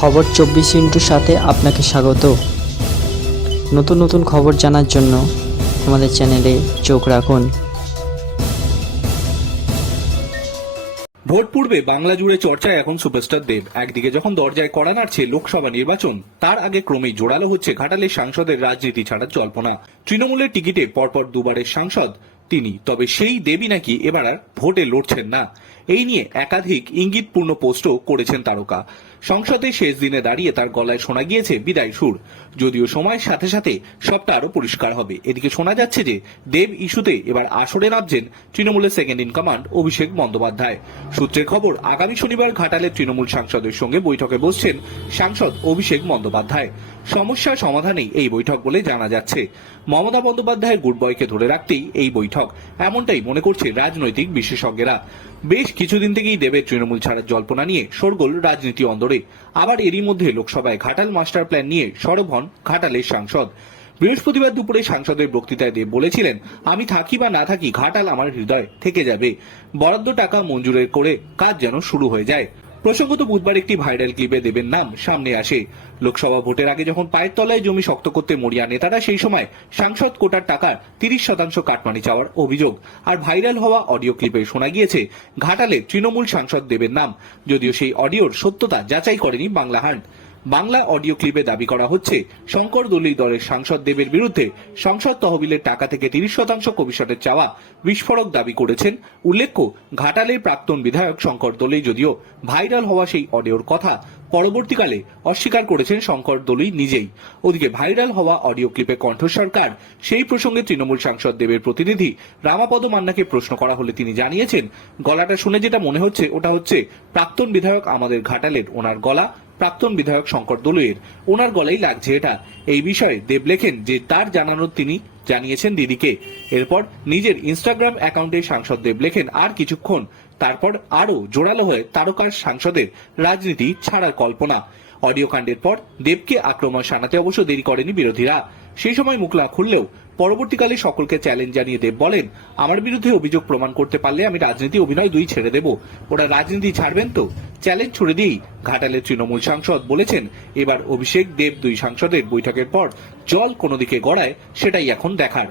খবর 24 সাথে আপনাকে স্বাগত। নতুন নতুন খবর জানার জন্য আমাদের চ্যানেলে চোখ রাখুন। ভোট পূর্বে বাংলা জুড়ে চর্চায় এখন সুপারস্টার দেব। একদিকে যখন দরজায় কড়া নাড়ছে লোকসভা নির্বাচন, তার আগে ক্রমেই জোরালো হচ্ছে ঘাটালের সাংসদের রাজনীতি ছাড়ার জল্পনা। তৃণমূলের টিকিটে পরপর দুবারের সাংসদ তিনি, তবে সেই দেবই নাকি এবার আর ভোটে লড়ছেন না। এই নিয়ে একাধিক ইঙ্গিতপূর্ণ পোস্টও করেছেন তারকা। সংসদে শেষ দিনে দাঁড়িয়ে তার গলায় শোনা গিয়েছে বিদায় সুর, যদিও সময়ের সাথে সাথে সবটা আরো পরিষ্কার হবে। এদিকে শোনা যাচ্ছে যে দেব ইস্যুতে এবার আসরে নামছেন তৃণমূলের second in command Abhishek Bandyopadhyay. সূত্রের খবর, আগামী শনিবার ঘাটালের তৃণমূল সাংসদের সঙ্গে বৈঠকে বসছেন সাংসদ অভিষেক বন্দ্যোপাধ্যায়। সমস্যা সমাধানেই এই বৈঠক বলে জানা যাচ্ছে। মমতা বন্দ্যোপাধ্যায়ের গুড বয়কে ধরে রাখতেই এই বৈঠক, এমনটাই মনে করছে রাজনৈতিক বিশেষজ্ঞরা। বেশ কিছুদিন থেকেই দেবের তৃণমূল ছাড়ার জল্পনা নিয়ে শোরগোল রাজনীতি অন্দরে। আবার এরই মধ্যে লোকসভায় ঘাটাল মাস্টার প্ল্যান নিয়ে সরব হন ঘাটালের সাংসদ। বৃহস্পতিবার দুপুরে সাংসদের বক্তৃতায় দেব বলেছিলেন, আমি থাকি বা না থাকি ঘাটাল আমার হৃদয় থেকে যাবে। বরাদ্দ টাকা মঞ্জুরের করে কাজ যেন শুরু হয়ে যায়। প্রসঙ্গত বুধবার একটি ভাইরাল ক্লিপে দেবের নাম সামনে আসে। লোকসভা ভোটের আগে যখন পায়ের তলায় জমি শক্ত করতে মরিয়া নেতারা সেই সময় সাংসদ কোটার টাকার 30% কাটমানি চাওয়ার অভিযোগ। আর ভাইরাল হওয়া অডিও ক্লিপে শোনা গিয়েছে ঘাটালে তৃণমূল সাংসদ দেবের নাম, যদিও সেই অডিওর সত্যতা যাচাই করেনি বাংলা হান্ট। বাংলা অডিও ক্লিপে দাবি করা হচ্ছে শঙ্কর দলুই দলের সাংসদ দেবের বিরুদ্ধে সংসদ তহবিলের টাকা থেকে 30% কমিশনের চাওয়া বিস্ফোরক দাবি করেছেন। উল্লেখ্য, ঘাটালের প্রাক্তন বিধায়ক শঙ্কর দলুই যদিও ভাইরাল হওয়া সেই অডিওর কথা পরবর্তীকালে অস্বীকার করেছেন শঙ্কর দলুই নিজেই। ওদিকে ভাইরাল হওয়া অডিও ক্লিপে কণ্ঠস্বর কার, সেই প্রসঙ্গে তৃণমূল সাংসদ দেবের প্রতিনিধি রামাপদ মান্নাকে প্রশ্ন করা হলে তিনি জানিয়েছেন, গলাটা শুনে যেটা মনে হচ্ছে ওটা হচ্ছে প্রাক্তন বিধায়ক আমাদের ঘাটালের, ওনার গলা প্রাক্তন বিধায়ক শঙ্কর দলুইয়ের, ওনার গলাই লাগছে এটা। এই বিষয়ে দেব লেখেন যে তার জানানোর তিনি জানিয়েছেন দিদিকে। এরপর নিজের ইনস্টাগ্রাম অ্যাকাউন্টে সাংসদ দেব লেখেন আর কিছুক্ষণ, তারপর আরো জোরালো হয়ে তারকার সাংসদের রাজনীতি ছাড়ার কল্পনা। অডিও কাণ্ডের পর দেবকে আক্রমণ শানাতে অবশ্য দেরি করেনি বিরোধীরা। সেই সময় মুখ না খুললেও পরবর্তীকালে সকলকে চ্যালেঞ্জ জানিয়ে দেব বলেন, আমার বিরুদ্ধে অভিযোগ প্রমাণ করতে পারলে আমি রাজনীতি অভিনয় দুই ছেড়ে দেব। ওরা রাজনীতি ছাড়বেন তো? চ্যালেঞ্জ ছুড়ে দিয়েই ঘাটালের তৃণমূল সাংসদ বলেছেন, এবার অভিষেক দেব দুই সাংসদের বৈঠকের পর জল কোন দিকে গড়ায় সেটাই এখন দেখার।